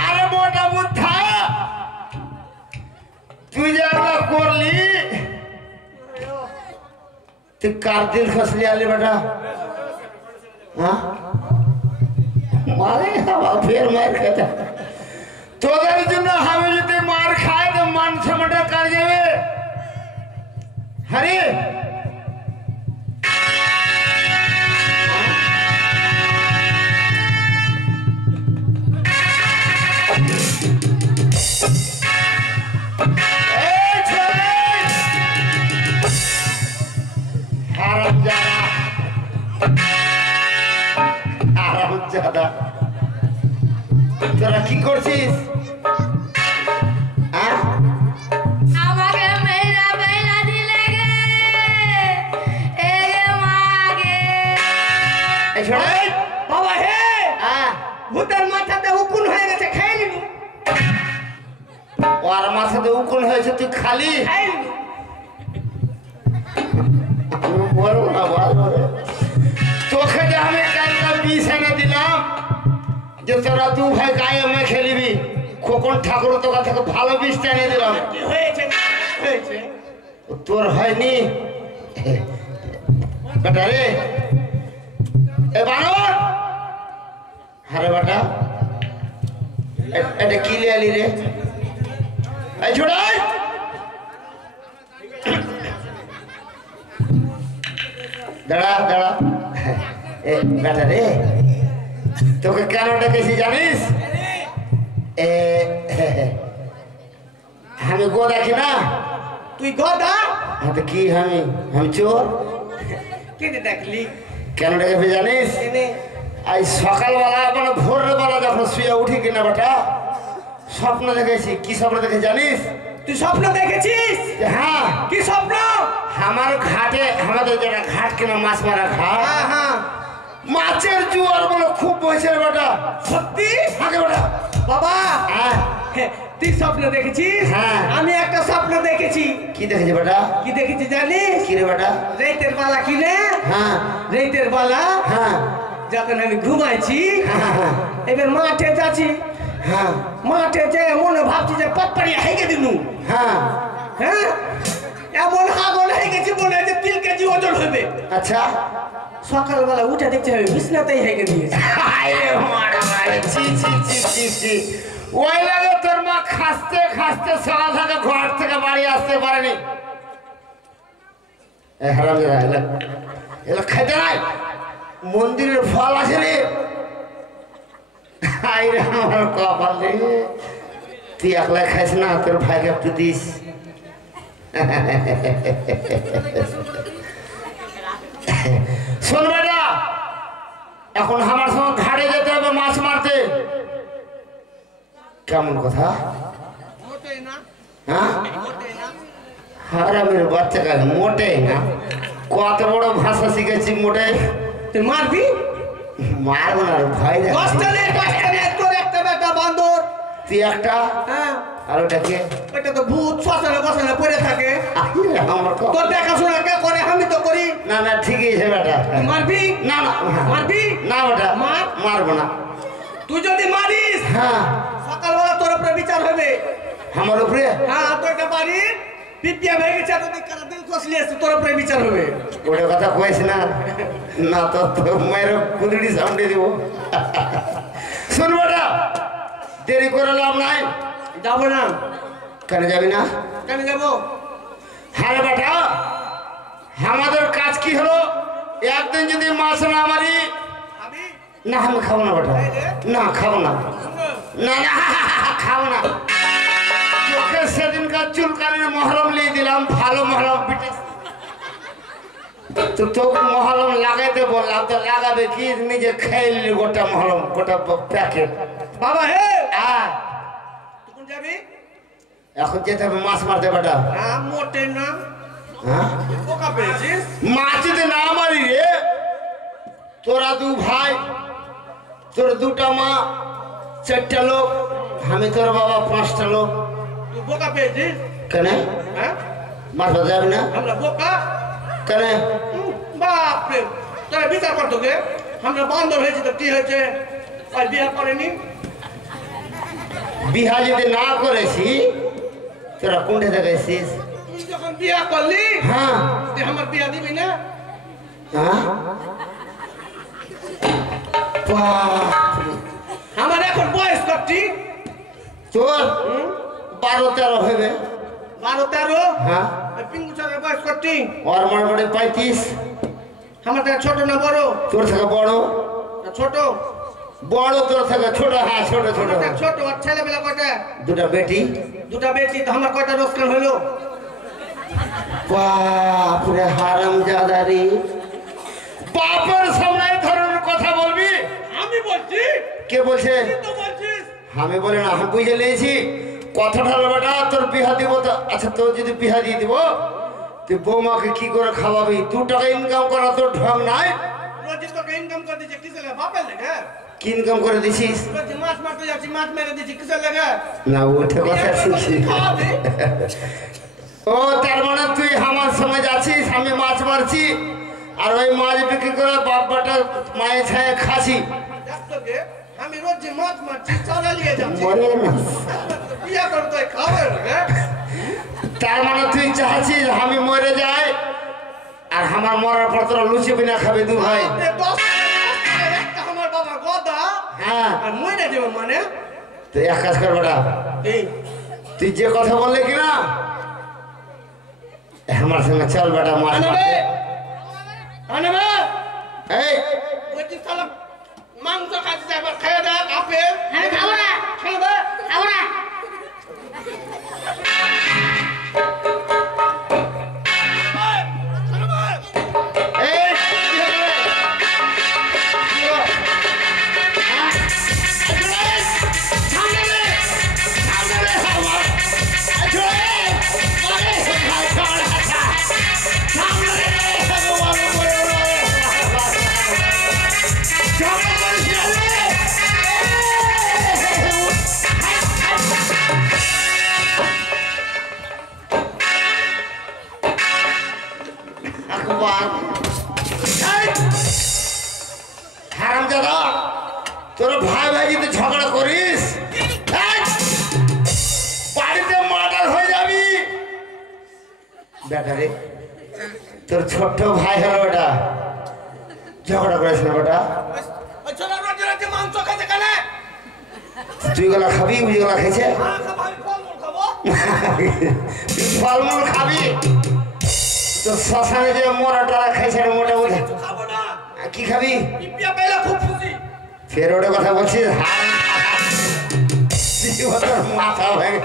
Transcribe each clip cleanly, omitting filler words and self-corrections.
আরে মোটা বুদ্ধা তুই যা করলি তুই কার দিল খসলি আলি বেটা হ্যাঁ মারে ফের মার খেতে তোদের জন্য আমি যদি মার খাই তো মান সম্মানটা কার যাবে হরে তোরা কি করছিস আমাকে মেয়েরা বেলা দিলে বাবা হে ভূতের মাথাতে উকুন হয়ে গেছে খেয়ে নিবি ওর মাথাতে উকুন হয়েছে তুই খালি তোকে যে আমি কালকে বিষ এনে দিলাম যে তোরা দু ভাই গায়ে মেখে নিবি খোকন ঠাকুর তোকে থেকে ভালো বিষটা এনে দিলাম তোর হয়নি বেটা রে এ বানর আরে বেটা এটা কি লিয়ালি রে এই ছোড়াই দাঁড়া দাঁড়া এ বেটা রে তোকে কেন ডেকেছি জানিস আমি গো দেখি না তুই গদা হ্যাঁ তো কি আমি চোর কেটে দেখলি কেন ডেকেছি জানিস আজ সকালবেলা মানে ভোরবেলা যখন শুয়ে উঠি কিনা বেটা স্বপ্ন দেখেছি কি স্বপ্ন দেখে জানিস তুই স্বপ্ন দেখেছিস হ্যাঁ কি স্বপ্ন আমার ঘাটে আমাদের যেটা ঘাট কিনা মাছ মারা ঘাট হ্যাঁ মাছের জোয়ার বলে খুব বসে বেটা সত্যি আগে বেটা বাবা হ্যাঁ তুই স্বপ্ন দেখেছিস হ্যাঁ আমি একটা স্বপ্ন দেখেছি কি দেখেছি বেটা কি দেখেছি জানিস কি রে বেটা রেতের বালা কিনে হ্যাঁ রেতের বালা হ্যাঁ যখন আমি ঘুমাইছি হ্যাঁ এবার মাঠে যাচ্ছি হ্যাঁ মাঠে যে মনে ভাবছি যে পটপাড়ি হেগে দিনু হ্যাঁ হ্যাঁ এমন হাগল হয়ে গেছি মনে হয় যে 3 কেজি ওজন হবে আচ্ছা সকালবেলা উঠে দেখতে হবে বিছনাতেই হেগে দিয়েছে আরে মারা মারা ছি ছি ছি ছি ছি ওই লাগে তোর মা খাসতে খাসতে সকাল থেকে ঘর থেকে বাড়ি আসতে পারেনি হারাম এলা এলা খেতে নাই মন্দিরের ফল আছে রে আইরে আমার কপাল রে তুই একলা খাইস না তোর ভাইকে একটু দিস শোন বেটা এখন আমার সঙ্গে ঘাটে যেতে হবে মাছ মারতে কেমন কথা হ্যাঁ হারামের বাচ্চা কাজ মোটেই না কত বড় ভাষা শিখেছি মোটে তুই মারবি মারবো না ভয় তোর একটা বেটা বান্দর তুই একটা হ্যাঁ আর ওটাকে এটা তো ভূত শ্মশানে বসানে পড়ে থাকে আমার তোর দেখাশোনা কে করে আমি তো করি না না ঠিকই আছে বেটা মারবি না না মারবি না বেটা মার মারবো না তুই যদি মারিস হ্যাঁ সকালবেলা তোর উপরে বিচার হবে আমার উপরে হ্যাঁ তোর একটা বাড়ি পিপিয়া ভেঙে গেছে তুই কারা দিল কসলি আছে তোর উপরে বিচার হবে ওটা কথা কইস না না তো তোর মায়ের কুদড়ি সামনে দিব শুন বেটা দেরি করে লাভ নাই যাবো না কেন যাবি না কেন যাবো হ্যাঁ বেটা আমাদের কাজ কি হলো একদিন যদি মাছ না মারি না আমি খাবো না বেটা না খাবো না না না খাবো না তোকে সেদিনকার চুলকানির মহরম নিয়ে দিলাম ভালো মহরম পিঠে তো তোকে মহরম লাগাইতে বললাম তো লাগাবে কি নিজে খেয়ে নিলি গোটা মহরম গোটা প্যাকেট বাবা হে হ্যাঁ যাবি এখন যেতে হবে মাছ মারতে বেটা। না মোটে না হ্যাঁ পোকা পেয়েছিস মাছ যদি না মারি রে, তোরা দু ভাই, তোর দুটা মা, 4টা লোক, আমি তোর বাবা 5টা লোক। তুই বোকা পেয়েছিস কেন হ্যাঁ মাছ মারতে যাবি না? আমরা বোকা কেন? বাপরে তোরা বিচার করতো কে? আমরা বান্দর হয়েছি তো কি হয়েছে? আর বিয়ে করেনি বিহা যদি না করেছি, তোরা কোনটা থেকে এসেছিস? তুই যখন বিয়ে করলি হ্যাঁ তুই আমার বিয়ে দিবি না? হ্যাঁ বাপরে। আমার এখন বয়স করছি তোর 12-13 হবে। 12-13 হ্যাঁ পিঙ্গু ছাড়া বয়স করছি ওর মারবাড়ি 35। আমার থেকে ছোট না বড়? তোর থেকে বড়। না ছোট? বড় তোর থেকে ছোট। হ্যাঁ ছোট ছোট। আমার থেকে ছোট। আর ছেলেবেলা কয়টা? 2টা বেটি। 2টা বেটি তো আমার কয়টা রোজগার হলো? বাপরে হারামজাদা রে, বাপের সামনে এই ধরনের কথা বলবি? আমি বলছি কে বলছে? তুই তো বলছিস। আমি বলি না, আমি বুঝে নিয়েছি কথাটা হলো বেটা তোর বিহা দিব তো। আচ্ছা তোর যদি বিহা দিয়ে দিব, তুই বৌমাকে কি করে খাওয়াবি? 2 টাকা ইনকাম করা তোর ঢং নাই? রোজ তোকে ইনকাম করে দিচ্ছে কিসের লেগে? বাপের লেগে? কি ইনকাম করে দিছিস? রোজ মাছ মারতে যাচ্ছি, মাছ মেরে দিচ্ছি কিসের লেগে? না ওটা কথা শুনছি। খাওয়াবি? ও তার মানে তুই আমার সঙ্গে যাচ্ছিস, আমি মাছ মারছি, আর ওই মাছ বিক্রি করে বাপ বাটা মায়ের ছায় খাসি। দেখ তো কে, আমি রোজ মাছ মারছি, চালা নিয়ে যাচ্ছি। মরে না। বিয়ে করতে খাওয়ার লেগে? তার মানে তুই চাচ্ছিস আমি মরে যাই, আর আমার মরার পর তোরা লুচি বিনা খাবে 2 ভাই। বাপরে, 10 টাকার একটা আমার বাবা গদা হ্যাঁ আর মরে দেব মানে? তুই এক কাজ কর বেটা, এই তুই যে কথা বললে কি না, আমার সঙ্গে চল বেটা মাছ মারতে। আনবে এই বলছি সালা মাংস খাচ্ছিস, একবার খেয়ে দেখ আপেল। আমি খাবো না। খেয়ে দেখ। খাবো না। এই কি হলো রে? কি হলো? হ্যাঁ? সামনে রে, সামনে রে, আমার। আচ্ছা, মারে, ভাই, খাওয়ার হাতা। সামনে রে, ভগবান, মরে গেলো। ঝগড়া করিস না রে। হারামজাদা, তোর ভাই ভাই যদি ঝগড়া করিস, এই, বাড়িতে মার্ডার হয়ে যাবি। বেটা রে, তোর ছোট্ট ভাই হলো ওটা, ঝগড়া করিস না বেটা। ওই ছোট রোজ রোজ মাংস খাইতে কেন? তুই গুলা খাবি, ওই গুলা খেয়েছে। হ্যাঁ, খাবো, আমি ফলমূল খাবো। তুই ফলমূল খাবি, তোর শ্মশানে যে মোরা টারা খাইছে মোটা বোঝা। খাবো না। কি খাবি? পিপিয়া পেলে খুব খুশি। ফের ওটা কথা বলছিস? তোর মাথা ভেঙে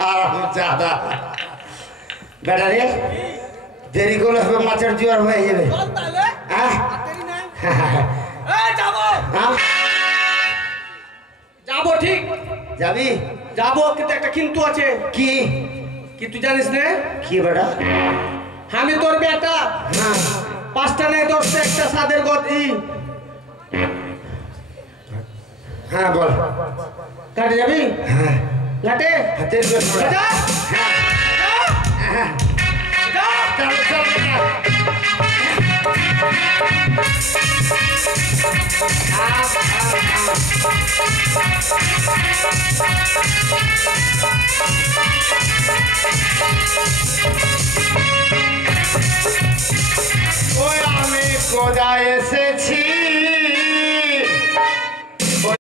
হারামজাদা। বেটা রে, দেরি করলে হবে মাছের জোয়ার হয়ে যাবে। চল তাহলে। হ্যাঁ দেরি নাই। এই যাবো। হ্যাঁ? যাবো ঠিক। যাবি? যাবো কিন্তু একটা কিন্তু আছে। কি কি তুই জানিস না? কি বেটা? আমি তোর বেটা। হ্যাঁ 5টা নেই 10টা একটা সাদের গদি। হ্যাঁ বল। কাটে যাবি? হ্যাঁ ঘাটে? হাতের বেশ যা। হ্যাঁ যা। চল চল বেটা। Up, up, up.